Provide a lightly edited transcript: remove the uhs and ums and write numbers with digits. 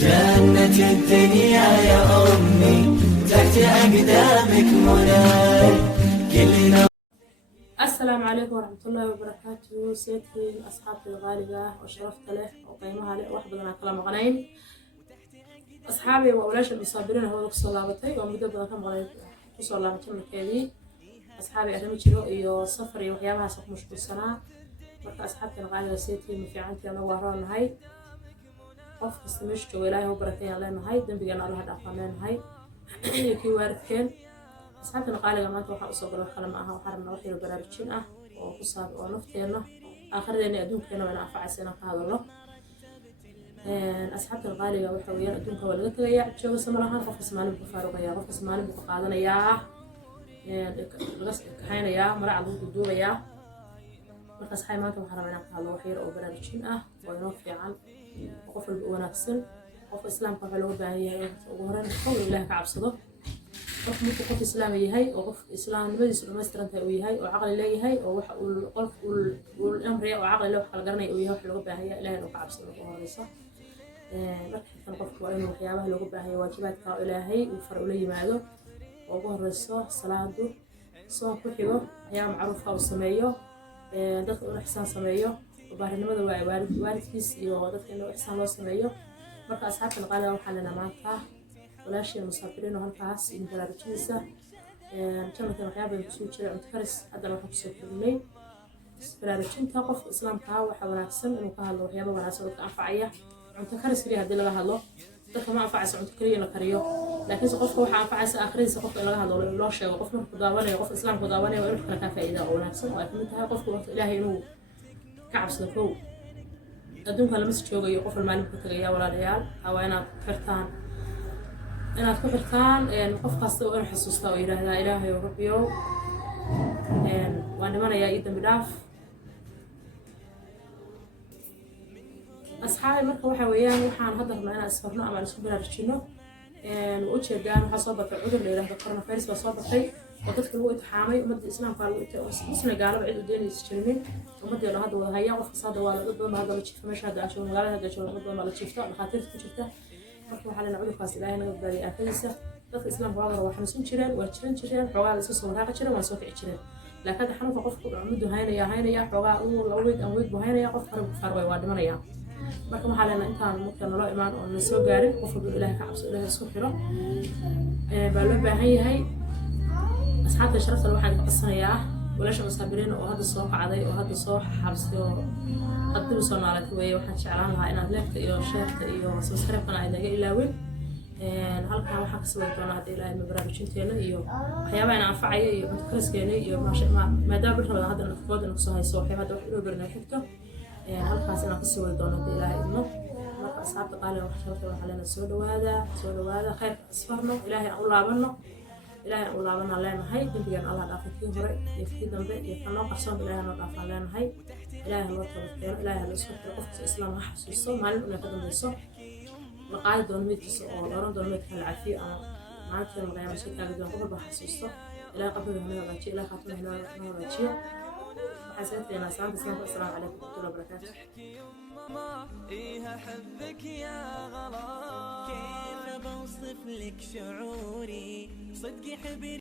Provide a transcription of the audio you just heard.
جنة الدنيا يا أمي تحت أقدامك مناي كلنا. السلام عليكم ورحمة الله وبركاته. سيدتي أصحابتي الغالية وشرفت له وقيمها له واحد بدنا كلام غنين أصحابي وأولاش المصابرين هو كسر لابتي ومدة بدنا كم غنين كسر لابتي من كذي أصحابي أنا مشيرو إيو سفري وحيابها سق مشكل سنة مرك أصحابتي الغالية سيدتي من في عنتي أنا وهران هاي قف استمشت وإلهي وبركين الله هاي دم بيجنا الله دافعنا هاي كي وارثين أصحابتي الغالية ما توقع أصبر وحلا معها وحرمنا وحيل برارجين وقصاب ونفتينا آخر ذي أدون كنا من أفعى سنة هذا الله. أصحابتي الغالية وحويان أدون كولدت يا شو سمرها قف اسمعني بفاروق يا قف اسمعني بقعدنا يا لقص حين يا مرع ضد الدور يا مركز حي ما كم حرمنا هذا وحيل أو برارجين ونوفي عن وقف ونفسن قف إسلام قفلوا بهاي وهران قول الله كعبصده qof markuu qof islaami yahay oo qof islaamnimadiisu dhammaystirantahay uu yahay oo caqli leeyahay oo waxa uu qof uu amriya oo caqli leh wax kala garanay uu yahay wax looga baahan yahay ilaahay inuu ka cabsado oo horeysa marka xigtan qofku waa inuu waxyaabaha looga baahan yahay waajibaadka ilaahay uu far ula yimaado oo ugu horeyso salaadu soon ku xigo waxyaaba macruufka uu sameeyo dadka inuu ixsaan sameeyo baarinimada waa waalidkiis iyo dadka inuu ixsaan loo sameeyo marka asxaabta qaaliga waxaa lena maanta walaashii musaafiriin oo halkaas in baraarujinaysa jannadan waxyaaba ay kusoo jiray cunto karis haddana waxaan kusoo kordhinay baraarujinta qofka islaamka waxaa wanaagsan inuu ka hadlo waxyaaba wanaagsan oo ka anfacaya cunto karis kaliya haddii laga hadlo dadka ma anfacaysa cunto kaliya in la kariyo laakiinse qofka waxaa anfacaysa aakhiradiisa qofka in laga hadlo loo sheego qof markuu daawanayo qof islaamku daawanayo waa in wax kale kaa faa'iida oo wanaagsan oo ay kamid tahay qofku waqti ilaahay inuu ka cabsado kow adduunka lama si joogayo qof maalin ku tagaya walaalayaal waa inaad xirtaan inaad ku xirtaan qof kasta oo inuu xasuusta oo yiraahdaa ilaahay oo rabbiyow waan dhimanayaa ii dambi dhaaf asxaabi marka waxa weeyaan waxaan hadda rabnaa inaan isfarno ama isku baraarujino u jeedaan waxaa soo batay cudur la yiraahdo coronavirus baa soo batay oo dadka lagu itixaamay ummadda islaamka lagu muslim gaalaba cid u deynaysa jirmin ummadda la hadda wada haya qofka saada waa dad badan hadda la jiifo meesha hadda asho magaalada hadda jooga dad badan la jiifto dhaqaatiirta ku jirta marka waxaa lena cudurkaas ilaahay naga badbaadiyay aafadiisa dadka islaamka waa waa xanuunsan jireen waa jiran jireen xoogaa la iska soo waraaqa jireen waa soo kici jireen laakiin xanuunka qofku muddo haynaya xoogaa uu la weyd buu haynaya qof qarab farway waa dhimanaya marka waxaa lena intaan marka naloo imaan oo na soo gaarin qof walba ilaahay ka cabso ilaahay isku xiro baa loo baahan yahay asxaabta sharafta waxaan ka codsanayaa walaasha musaafiriin oo hadda soo kacday oo hadda soo xabsay oo hadda soo naalatay way waxaan jeclaan lahaa inaad leegta iyo sheerta iyo subscribe-kana ay naga ilaawin halkan waxaan ka soo doonaa hadda ilaahay baraarujinteena iyo waxyaabaha aan anfacaya iyo cunto kariskeena iyo maadaama bilrawada hadda nafkooda nagu soo hayso waxyaaba hadda wax inoo barnaa xigto halkaas inaan ka soo wadi doono hadda ilaahay idmo marka asxaabta qaaliga wax sharafta waxaa leena soo dhawaada khayrka isfarno ilaahay aan u laabano ilaahay aan u laabana leenahay dembigan allah dhaafay kii hore iyo kii dambe iyo kan noo qarsoon ilaahay noo dhaafaan leenahay ilaahay loo tabakeeno ilaahay la isku xiro qofka islaam ha xasuusto maalin inay ka dambayso la qaadi doono midkiisa oo dhooran doono midka la cafiyo ama maalinta magayaama soo taagi doono qof walba xasuusto ilaahay qabriga hana hagaajiyo ilaahay khaatimada hana hagaajiyo waxaan saynteynaa salaanta islaamka assalaamu calaykum waraxmatullahi wabarakaatu إيها حبك يا غلا كيف بوصف لك شعوري صدقي حبيبي